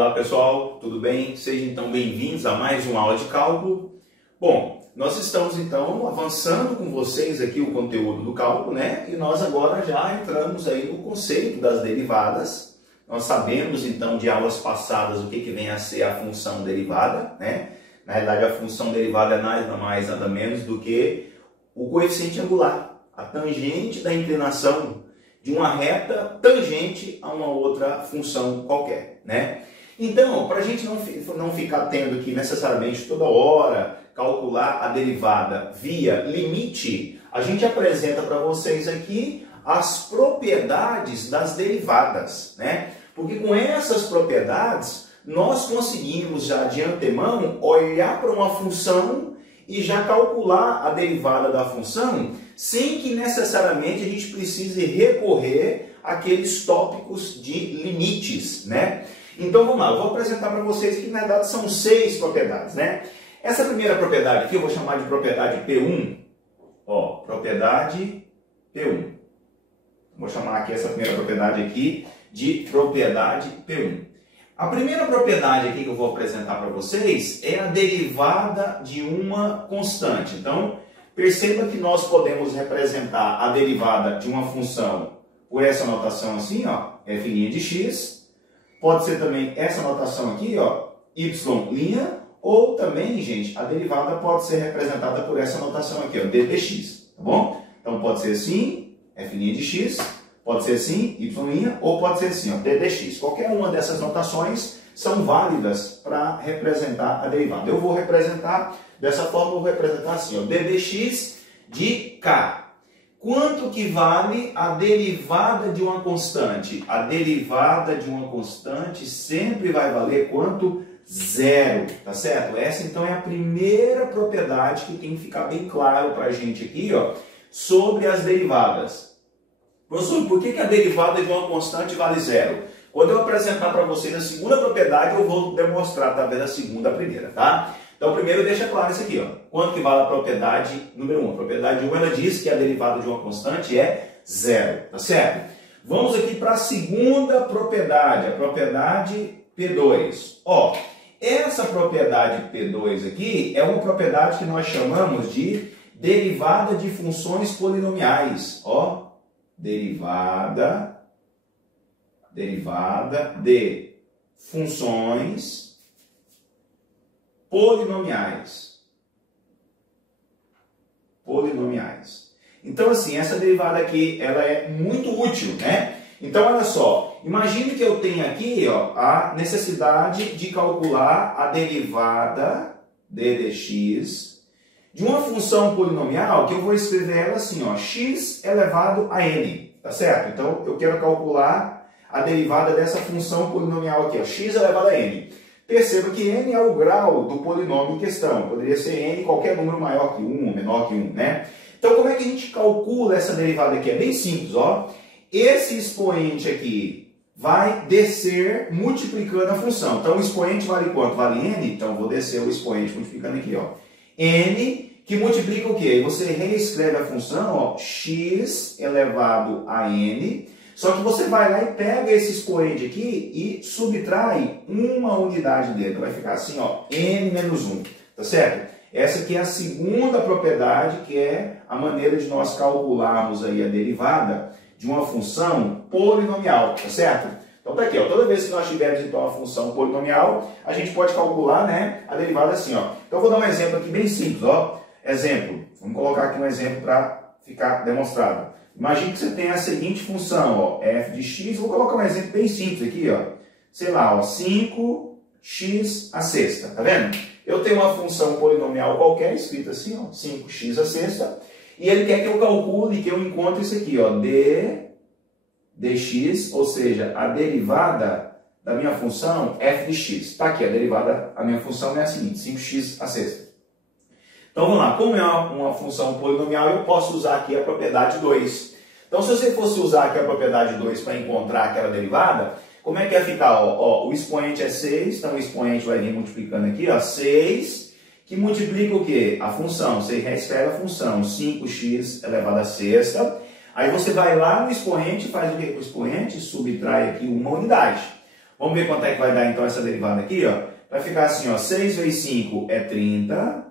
Olá pessoal, tudo bem? Sejam então bem-vindos a mais uma aula de cálculo. Bom, nós estamos então avançando com vocês aqui o conteúdo do cálculo, né? E nós agora já entramos aí no conceito das derivadas. Nós sabemos então de aulas passadas o que vem a ser a função derivada, né? Na realidade a função derivada é nada mais nada menos do que o coeficiente angular, a tangente da inclinação de uma reta tangente a uma outra função qualquer, né? Então, para a gente não ficar tendo que necessariamente toda hora calcular a derivada via limite, a gente apresenta para vocês aqui as propriedades das derivadas, né? Porque com essas propriedades nós conseguimos já de antemão olhar para uma função e já calcular a derivada da função sem que necessariamente a gente precise recorrer àqueles tópicos de limites, né? Então vamos lá, eu vou apresentar para vocês que na verdade são 6 propriedades, né? Essa primeira propriedade aqui eu vou chamar de propriedade P1, ó, propriedade P1. Vou chamar aqui essa primeira propriedade aqui de propriedade P1. A primeira propriedade aqui que eu vou apresentar para vocês é a derivada de uma constante. Então, perceba que nós podemos representar a derivada de uma função por essa notação assim, ó, f' de x. Pode ser também essa notação aqui, ó, y', ou também, gente, a derivada pode ser representada por essa notação aqui, ó, d dx, tá bom? Então pode ser assim, f' de x, pode ser assim, y', ou pode ser assim, ó, d dx. Qualquer uma dessas notações são válidas para representar a derivada. Eu vou representar dessa forma, eu vou representar assim, ó, d dx de k. Quanto que vale a derivada de uma constante? A derivada de uma constante sempre vai valer quanto? Zero, tá certo? Essa então é a primeira propriedade que tem que ficar bem claro para a gente aqui, ó, sobre as derivadas. Professor, por que a derivada de uma constante vale zero? Quando eu apresentar para vocês a segunda propriedade, eu vou demonstrar através da segunda a primeira, tá? Então, primeiro deixa claro isso aqui, ó. Quanto que vale a propriedade número 1? A propriedade 1, ela diz que a derivada de uma constante é zero, tá certo? Vamos aqui para a segunda propriedade, a propriedade P2. Ó, essa propriedade P2 aqui é uma propriedade que nós chamamos de derivada de funções polinomiais, ó. Derivada de funções polinomiais. Então, assim, essa derivada aqui, ela é muito útil, né? Então, olha só, imagine que eu tenho aqui, ó, a necessidade de calcular a derivada d dx de uma função polinomial que eu vou escrever ela assim, ó, x elevado a n, tá certo? Então, eu quero calcular a derivada dessa função polinomial aqui, ó, x elevado a n. Perceba que n é o grau do polinômio em questão. Poderia ser n qualquer número maior que 1 ou menor que 1, né? Então, como é que a gente calcula essa derivada aqui? É bem simples, ó. Esse expoente aqui vai descer multiplicando a função. Então, o expoente vale quanto? Vale n? Então, vou descer o expoente multiplicando aqui, ó. n, que multiplica o quê? Aí você reescreve a função, ó, x elevado a n. Só que você vai lá e pega esse expoente aqui e subtrai uma unidade dele. Então vai ficar assim, ó, n menos 1, tá certo? Essa aqui é a segunda propriedade, que é a maneira de nós calcularmos aí a derivada de uma função polinomial, tá certo? Então tá aqui, ó, toda vez que nós tivermos então uma função polinomial, a gente pode calcular, né, a derivada assim, ó. Então eu vou dar um exemplo aqui bem simples, ó. Exemplo, vamos colocar aqui um exemplo para ficar demonstrado. Imagine que você tem a seguinte função, ó, f de x, vou colocar um exemplo bem simples aqui, ó, sei lá, ó, 5x à sexta, tá vendo? Eu tenho uma função polinomial qualquer, escrita assim, ó, 5x à sexta, e ele quer que eu calcule, que eu encontre isso aqui, ó, dx, ou seja, a derivada da minha função f de x. Tá aqui, a derivada, a minha função é a seguinte, 5x à sexta. Então vamos lá, como é uma função polinomial, eu posso usar aqui a propriedade 2. Então se você fosse usar aqui a propriedade 2 para encontrar aquela derivada, como é que ia ficar? Ó, o expoente é 6, então o expoente vai vir multiplicando aqui, ó, 6, que multiplica o quê? A função, você reescreve a função, 5x elevado à sexta. Aí você vai lá no expoente, faz o que com o expoente? Subtrai aqui uma unidade. Vamos ver quanto é que vai dar então essa derivada aqui, ó. Vai ficar assim, ó, 6 vezes 5 é 30,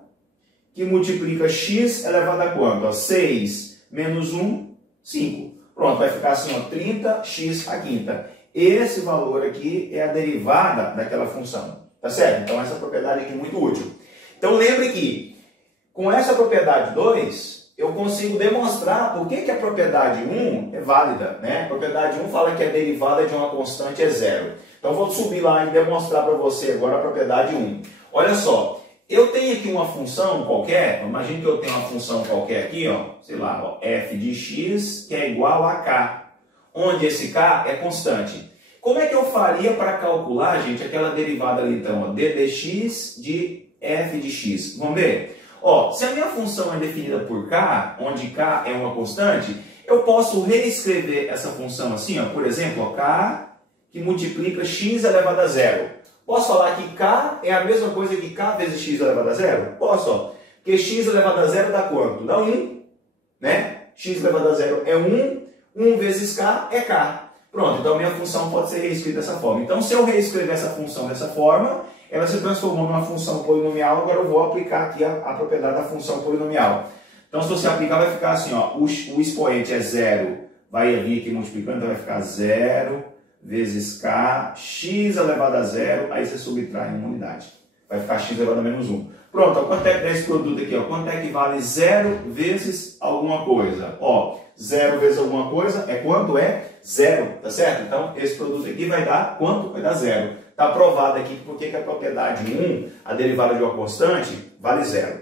que multiplica x elevado a quanto? Ó, 6 menos 1, 5. Pronto, vai ficar assim, ó, 30x à quinta. Esse valor aqui é a derivada daquela função, tá certo? Então essa propriedade aqui é muito útil. Então lembre que com essa propriedade 2, eu consigo demonstrar por que a propriedade 1 é válida, né? A propriedade 1 fala que a derivada de uma constante é zero. Então, vou subir lá e demonstrar para você agora a propriedade 1. Olha só, eu tenho aqui uma função qualquer, imagine que eu tenho uma função qualquer aqui, ó, sei lá, ó, f de x, que é igual a k, onde esse k é constante. Como é que eu faria para calcular, gente, aquela derivada ali, então, ó, d dx de f de x? Vamos ver? Ó, se a minha função é definida por k, onde k é uma constante, eu posso reescrever essa função assim, ó, por exemplo, ó, k que multiplica x elevado a zero. Posso falar que k é a mesma coisa que k vezes x elevado a zero? Posso, ó. Porque x elevado a zero dá quanto? Dá 1, né? X elevado a zero é 1, 1 vezes k é k. Pronto, então minha função pode ser reescrita dessa forma. Então, se eu reescrever essa função dessa forma, ela se transformou numa função polinomial, agora eu vou aplicar aqui a propriedade da função polinomial. Então, se você aplicar, vai ficar assim, ó, o expoente é 0, vai vir aqui multiplicando, então vai ficar 0 vezes k, x elevado a zero, aí você subtrai em uma unidade. Vai ficar x elevado a menos 1. Pronto, ó, quanto é que dá esse produto aqui? Ó? Quanto é que vale 0 vezes alguma coisa? Ó, 0 vezes alguma coisa é quanto? É 0, tá certo? Então, esse produto aqui vai dar quanto? Vai dar 0. Está provado aqui porque que a propriedade 1, a derivada de uma constante, vale 0.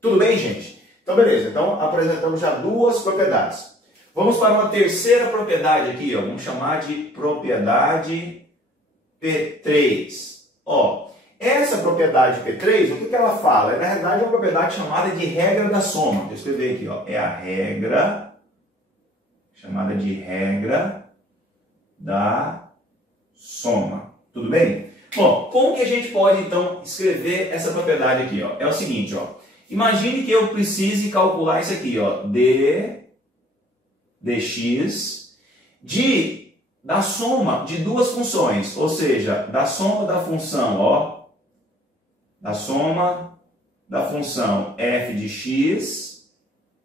Tudo bem, gente? Então, beleza. Então, apresentamos já duas propriedades. Vamos para uma terceira propriedade aqui, ó. Vamos chamar de propriedade P3. Ó, essa propriedade P3, o que ela fala? Na realidade, é uma propriedade chamada de regra da soma. Deixa eu escrever aqui, ó. É a regra, chamada de regra da soma. Tudo bem? Bom, como que a gente pode, então, escrever essa propriedade aqui, ó? É o seguinte, ó. Imagine que eu precise calcular isso aqui, ó. dx da soma de duas funções, ou seja, da soma da função, ó, da soma da função f de x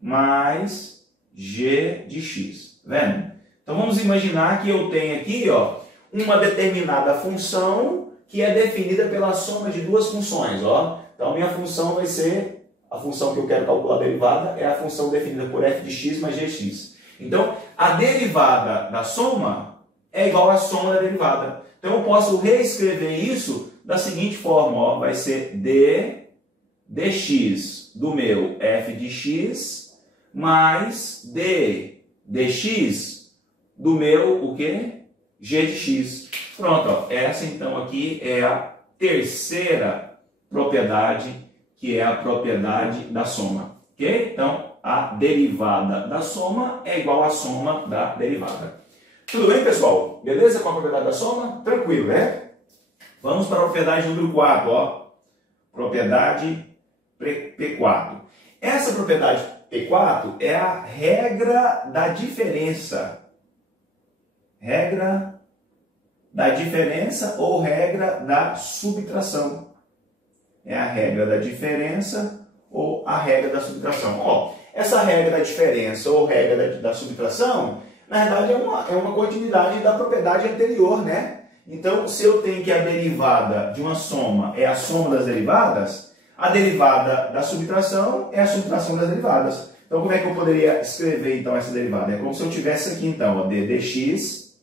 mais g de x, tá vendo? Então vamos imaginar que eu tenho aqui, ó, uma determinada função que é definida pela soma de duas funções, ó. Então minha função vai ser, a função que eu quero calcular a derivada é a função definida por f de x mais g de x. Então, a derivada da soma é igual à soma da derivada. Então, eu posso reescrever isso da seguinte forma, ó, vai ser dx do meu f de x mais dx do meu, o quê? G de x. Pronto, ó, essa então aqui é a terceira propriedade, que é a propriedade da soma. Ok? Então, a derivada da soma é igual à soma da derivada. Tudo bem, pessoal? Beleza com a propriedade da soma? Tranquilo, né? Vamos para a propriedade número 4, ó. Propriedade P4. Essa propriedade P4 é a regra da diferença. Regra da diferença ou regra da subtração. É a regra da diferença ou a regra da subtração. Ó, essa regra da diferença ou regra da subtração, na verdade, é uma continuidade da propriedade anterior, né? Então, se eu tenho que a derivada de uma soma é a soma das derivadas, a derivada da subtração é a subtração das derivadas. Então, como é que eu poderia escrever, então, essa derivada? É como se eu tivesse aqui, então, ó, dx,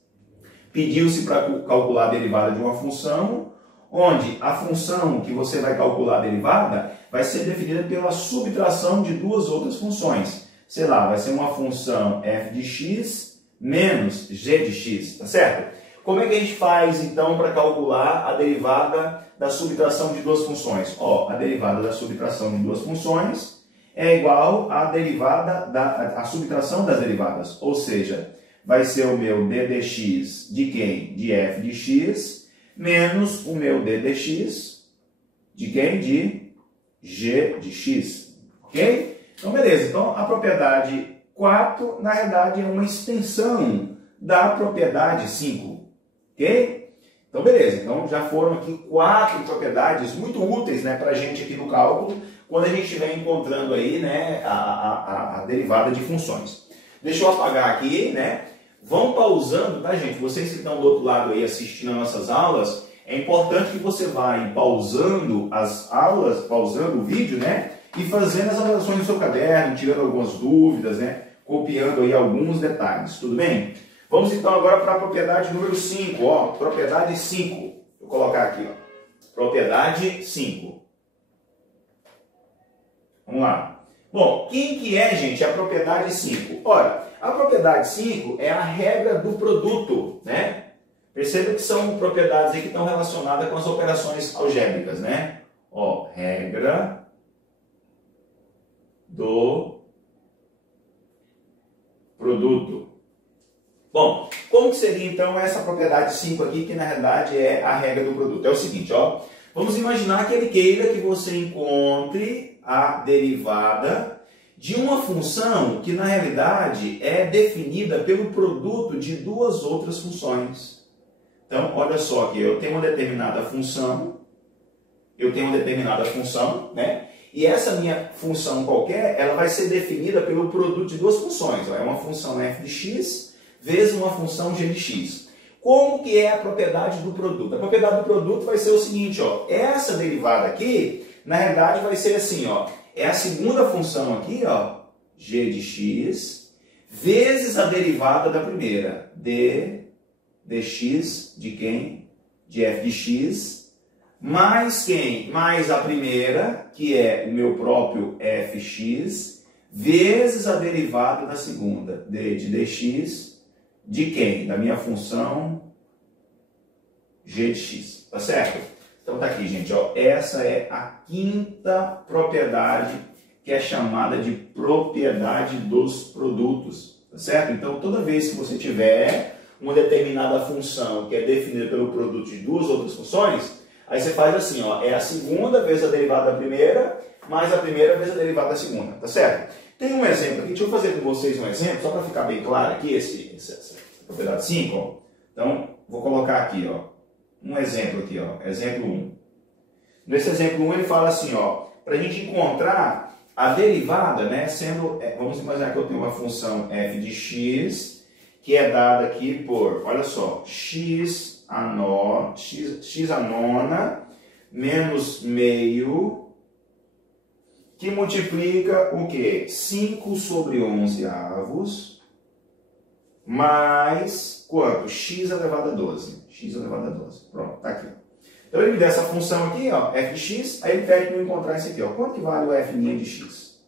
pediu-se para calcular a derivada de uma função, onde a função que você vai calcular a derivada vai ser definida pela subtração de duas outras funções. Sei lá, vai ser uma função f de x menos g de x, tá certo? Como é que a gente faz, então, para calcular a derivada da subtração de duas funções? Ó, a derivada da subtração de duas funções é igual à derivada a subtração das derivadas. Ou seja, vai ser o meu d dx de quem? De f de x menos o meu d dx de quem? De g de x. Ok? Então, beleza. Então, a propriedade 4, na verdade, é uma extensão da propriedade 5. Ok? Então, beleza. Então, já foram aqui 4 propriedades muito úteis, né, para a gente aqui no cálculo, quando a gente vem encontrando aí, né, a derivada de funções. Deixa eu apagar aqui, né? Vão pausando, tá, gente? Vocês que estão do outro lado aí assistindo as nossas aulas, é importante que você vá pausando as aulas, pausando o vídeo, né? E fazendo as anotações no seu caderno, tirando algumas dúvidas, né? Copiando aí alguns detalhes, tudo bem? Vamos então agora para a propriedade número 5, ó. Propriedade 5. Vou colocar aqui, ó. Propriedade 5. Vamos lá. Bom, quem que é, gente, a propriedade 5? Ora, a propriedade 5 é a regra do produto, né? Perceba que são propriedades aí que estão relacionadas com as operações algébricas, né? Ó, regra do produto. Bom, como que seria então essa propriedade 5 aqui, que na realidade é a regra do produto? É o seguinte, ó. Vamos imaginar que ele queira que você encontre a derivada de uma função que na realidade é definida pelo produto de duas outras funções. Então, olha só aqui, eu tenho uma determinada função, né? E essa minha função qualquer, ela vai ser definida pelo produto de duas funções. Ó. É uma função f de x vezes uma função g de x. Como que é a propriedade do produto? A propriedade do produto vai ser o seguinte, ó. Essa derivada aqui, na realidade, vai ser assim, ó. É a segunda função aqui, ó, g de x, vezes a derivada da primeira, dx de quem? De f de x, mais quem? Mais a primeira, que é o meu próprio fx, vezes a derivada da segunda, d de dx, de quem? Da minha função g de x, tá certo? Então tá aqui, gente, ó, essa é a quinta propriedade que é chamada de propriedade dos produtos, tá certo? Então toda vez que você tiver uma determinada função que é definida pelo produto de duas outras funções, aí você faz assim, ó, é a segunda vezes a derivada da primeira, mais a primeira vezes a derivada da segunda, tá certo? Tem um exemplo aqui, deixa eu fazer com vocês um exemplo, só para ficar bem claro aqui, essa propriedade 5, ó. Então, vou colocar aqui, ó, um exemplo aqui, ó, exemplo 1. Nesse exemplo 1 ele fala assim, ó, para a gente encontrar a derivada, né, sendo, vamos imaginar que eu tenho uma função f de x, que é dada aqui por, olha só, x a nona menos meio, que multiplica o quê? 5 sobre 11 avos, mais quanto? X elevado a 12. X elevado a 12. Pronto, tá aqui. Então ele me dá essa função aqui, ó, f de x, aí ele pede para eu encontrar isso aqui, ó. Quanto que vale o f' de x?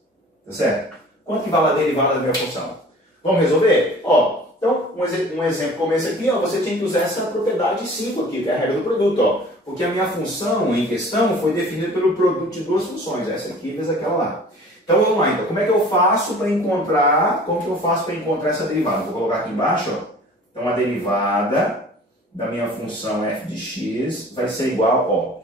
Tá certo? Quanto que vale a derivada da minha função? Vamos resolver? Ó, então, um exemplo como esse aqui, ó, você tem que usar essa propriedade 5 aqui, que é a regra do produto, ó. Porque a minha função em questão foi definida pelo produto de duas funções, essa aqui vezes aquela lá. Então vamos lá, então, como é que eu faço para encontrar, essa derivada? Vou colocar aqui embaixo, ó. Então a derivada da minha função f de x vai ser igual, ó.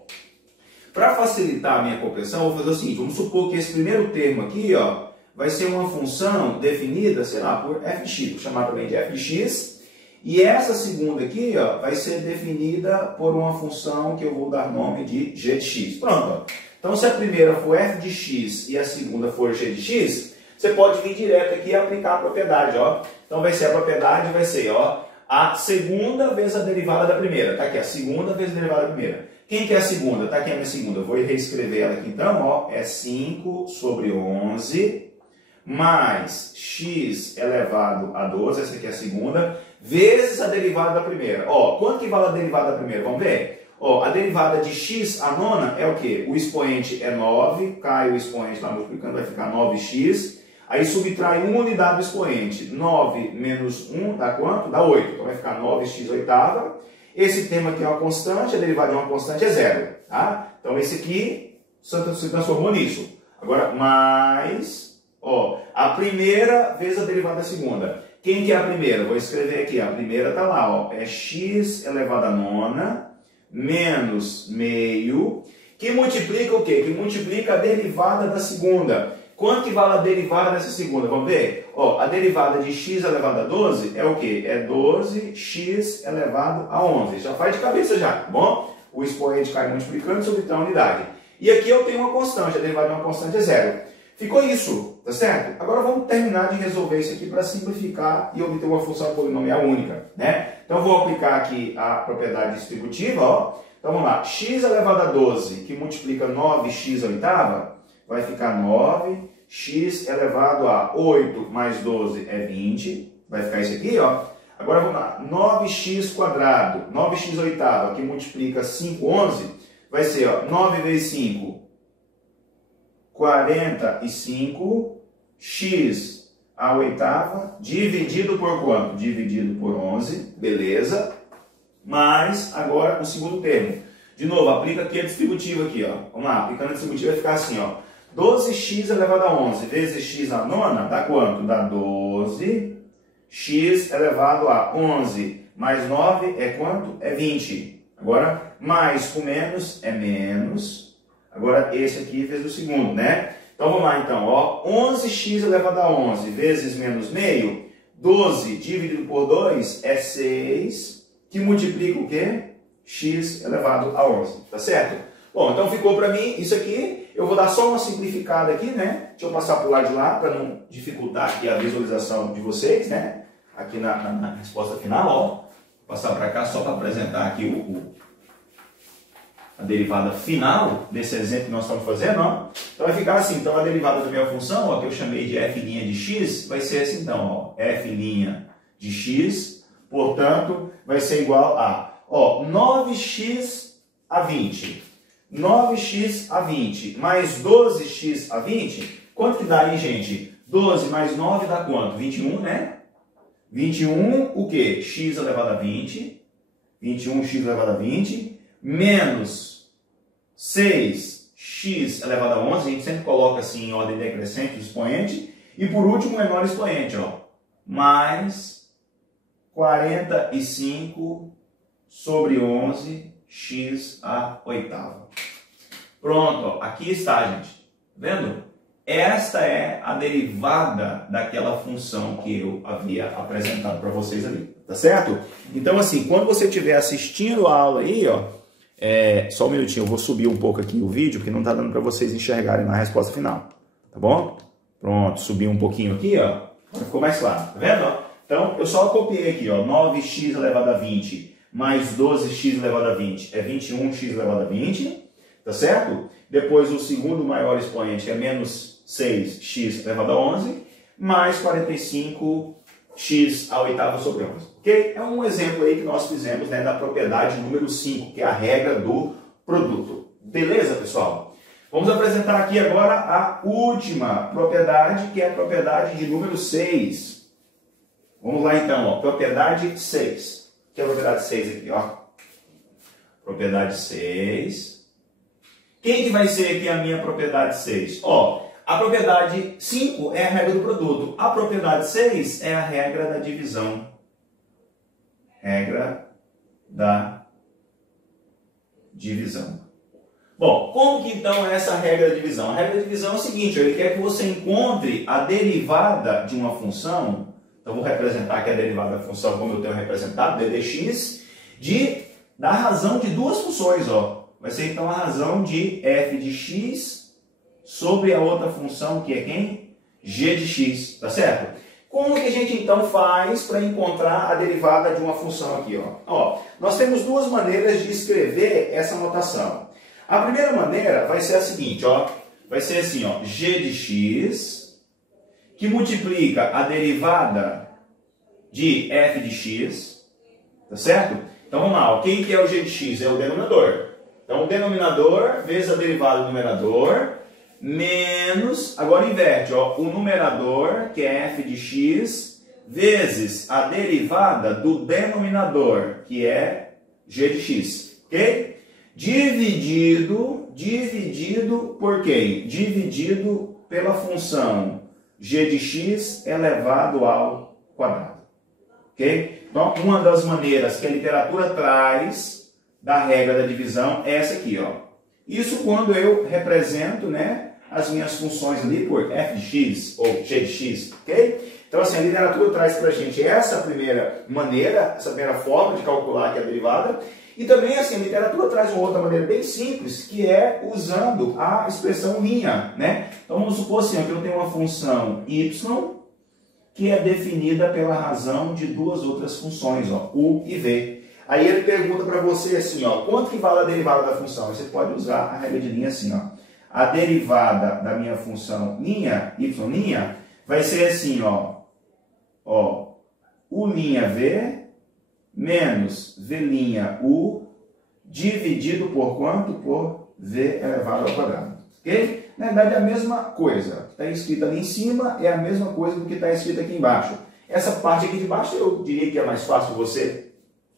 Para facilitar a minha compreensão, eu vou fazer o seguinte, vamos supor que esse primeiro termo aqui, ó, vai ser uma função definida, sei lá, por f de x, vou chamar também de f de x, e essa segunda aqui, ó, vai ser definida por uma função que eu vou dar nome de g de x. Pronto, ó. Então, se a primeira for f de x e a segunda for g de x, você pode vir direto aqui e aplicar a propriedade, ó. Então, vai ser a propriedade, vai ser, ó, a segunda vezes a derivada da primeira. Tá aqui, a segunda vezes a derivada da primeira. Quem que é a segunda? Tá aqui a minha segunda. Eu vou reescrever ela aqui, então, ó, é 5 sobre 11 mais x elevado a 12, essa aqui é a segunda, vezes a derivada da primeira. Ó, quanto que vale a derivada da primeira? Vamos ver? Ó, a derivada de x a nona é o quê? O expoente é 9, cai o expoente lá multiplicando, vai ficar 9x. Aí subtrai uma unidade do expoente. 9 menos 1 dá quanto? Dá 8. Então vai ficar 9x oitava. Esse termo aqui é uma constante, a derivada de uma constante é zero. Tá? Então esse aqui se transformou nisso. Agora, mais, ó, a primeira vezes a derivada da segunda. Quem que é a primeira? Vou escrever aqui. A primeira está lá, ó, é x elevado a nona menos meio, que multiplica o quê? Que multiplica a derivada da segunda. Quanto que vale a derivada dessa segunda? Vamos ver? Ó, a derivada de x elevado a 12 é o quê? É 12x elevado a 11. Já faz de cabeça já, tá bom? O expoente cai multiplicando sobre então a unidade. E aqui eu tenho uma constante, a derivada de uma constante é zero. Ficou isso, tá certo? Agora vamos terminar de resolver isso aqui para simplificar e obter uma função polinomial única, né? Então eu vou aplicar aqui a propriedade distributiva, ó. Então vamos lá, x elevado a 12, que multiplica 9x à oitava, vai ficar 9x elevado a 8 mais 12 é 20, vai ficar isso aqui, ó. Agora vamos lá, 9x quadrado, 9x à oitava, que multiplica 5, 11, vai ser, ó, 9 vezes 5, 45, x à oitava, dividido por quanto? Dividido por 11, beleza. Mais, agora, o segundo termo. De novo, aplica aqui a distributiva aqui, ó. Vamos lá, aplicando a distributiva vai ficar assim, ó. 12x elevado a 11 vezes x à nona, dá quanto? Dá 12. X elevado a 11 mais 9 é quanto? É 20. Agora, mais com menos é menos. Agora, esse aqui fez o segundo, né? Então, vamos lá, então. Ó, 11x elevado a 11 vezes menos meio. 12 dividido por 2 é 6, que multiplica o quê? X elevado a 11, tá certo? Bom, então ficou para mim isso aqui. Eu vou dar só uma simplificada aqui, né? Deixa eu passar para o lado de lá, para não dificultar aqui a visualização de vocês, né? Aqui na resposta final, ó. Vou passar para cá só para apresentar aqui a derivada final desse exemplo que nós estamos fazendo, ó. Então vai ficar assim, então a derivada da minha função, ó, que eu chamei de f' de x, vai ser assim então, ó, f' de x, portanto, vai ser igual a, ó, 9x a 20. 9x a 20 mais 12x a 20, quanto que dá aí, gente? 12 mais 9 dá quanto? 21, né? 21, o quê? X elevado a 20. 21x elevado a 20. Menos 6x elevado a 11. A gente sempre coloca assim em ordem decrescente o expoente. E por último, o menor expoente, ó. Mais 45 sobre 11x à oitava. Pronto, ó, aqui está, gente. Vendo? Esta é a derivada daquela função que eu havia apresentado para vocês ali, tá certo? Então, assim, quando você estiver assistindo a aula aí, ó, só um minutinho, eu vou subir um pouco aqui o vídeo, porque não está dando para vocês enxergarem na resposta final, tá bom? Pronto, subi um pouquinho aqui, ó, ficou mais claro, tá vendo? Ó? Então, eu só copiei aqui, ó, 9x elevado a 20 mais 12x elevado a 20 é 21x elevado a 20, tá certo? Depois o segundo maior expoente é menos 6x elevado a 11, mais 45x à oitava sobre 11. Ok? É um exemplo aí que nós fizemos, né, da propriedade número 5, que é a regra do produto. Beleza, pessoal? Vamos apresentar aqui agora a última propriedade, que é a propriedade de número 6. Vamos lá então, ó, propriedade 6. Que é a propriedade 6 aqui, ó. Propriedade 6. Quem que vai ser aqui a minha propriedade 6? Ó, a propriedade 5 é a regra do produto. A propriedade 6 é a regra da divisão. Regra da divisão. Bom, como que então é essa regra da divisão? A regra da divisão é o seguinte, ele quer que você encontre a derivada de uma função. Então, vou representar aqui a derivada da função como eu tenho representado, ddx, da razão de duas funções, ó. Vai ser então a razão de f de x sobre a outra função que é quem? G de x, tá certo? Como que a gente então faz para encontrar a derivada de uma função aqui, ó? Ó, nós temos duas maneiras de escrever essa notação. A primeira maneira vai ser a seguinte, ó. Vai ser assim, ó, g de x, que multiplica a derivada de f de x, tá certo? Então vamos lá, ó. Quem que é o g de x? É o denominador. Então, o denominador vezes a derivada do numerador, menos, agora inverte, ó, o numerador, que é f de x, vezes a derivada do denominador, que é g de x, ok? Dividido por quem? Dividido pela função g de x elevado ao quadrado, ok? Então, uma das maneiras que a literatura traz da regra da divisão é essa aqui, ó. Isso quando eu represento, né, as minhas funções ali por f de x ou g de x, ok? Então, assim, a literatura traz para a gente essa primeira maneira, essa primeira forma de calcular que é a derivada. E também, assim, a literatura traz uma outra maneira bem simples, que é usando a expressão linha, né? Então, vamos supor assim, ó, que eu tenho uma função y, que é definida pela razão de duas outras funções, ó, u e v. Aí ele pergunta para você assim, ó, quanto que vale a derivada da função? Você pode usar a regra de linha assim, ó. A derivada da minha função linha, y', vai ser assim, ó, u'(v) menos v'(u) dividido por quanto? Por v elevado ao quadrado. Ok? Na verdade é a mesma coisa. Está escrito ali em cima é a mesma coisa do que está escrito aqui embaixo. Essa parte aqui de baixo eu diria que é mais fácil você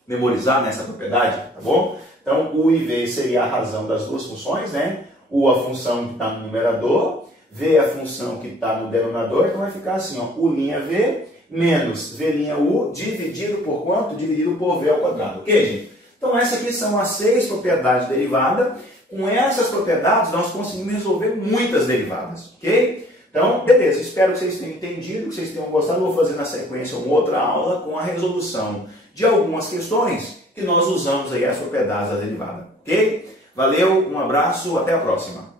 memorizar nessa propriedade, tá bom? Então, u e v seria a razão das duas funções, né? U a função que está no numerador, v a função que está no denominador, então vai ficar assim, ó, u'(v) menos v'(u) dividido por quanto? Dividido por v ao quadrado, ok, gente? Então, essas aqui são as 6 propriedades de derivada. Com essas propriedades, nós conseguimos resolver muitas derivadas, ok? Então, beleza, espero que vocês tenham entendido, que vocês tenham gostado. Eu vou fazer na sequência uma outra aula com a resolução de algumas questões que nós usamos aí as propriedades da derivada, ok? Valeu, um abraço, até a próxima.